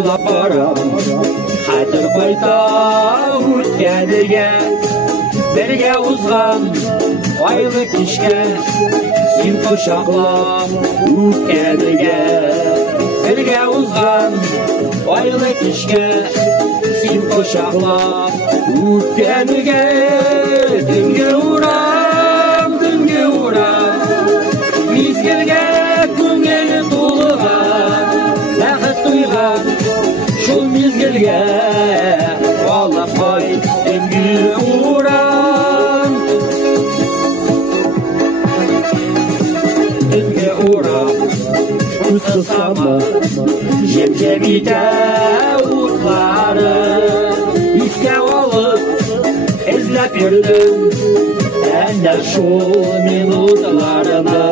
ойлап барам хәтер кайта үткәнегә бергә узган айлы кичкә син кочаклап үткәнегә бергә узган айлы кичкә син кочаклап үткәнегә төнгә урам мизгелгә күңел тулган бәхет туйган шул мизгелгә алып кайт төнгә урам Сама жем-жем итә утлары искә алып эзләп йөрдем әнә шул минутларны